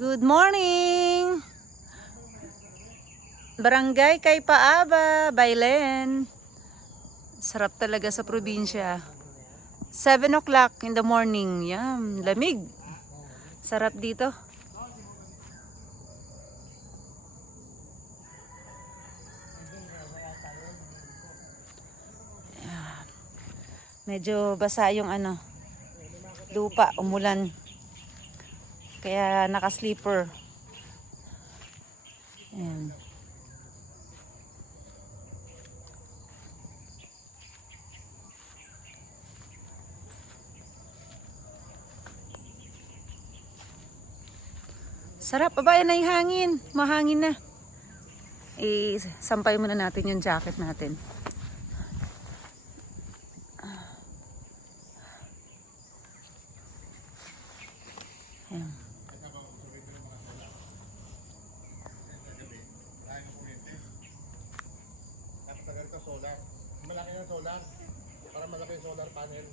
Good morning! Barangay kay Paaba, Bailen. Sarap talaga sa probinsya. 7 o'clock in the morning. Yum, lamig. Sarap dito. Medyo basa yung lupa, umulan. Kaya naka-sleeper. Ayan. Sarap, babae na yung hangin. Mahangin na. Sampay muna natin yung jacket natin. Ayan. Solar. Malaki ng solar. Para malaki yung solar panel.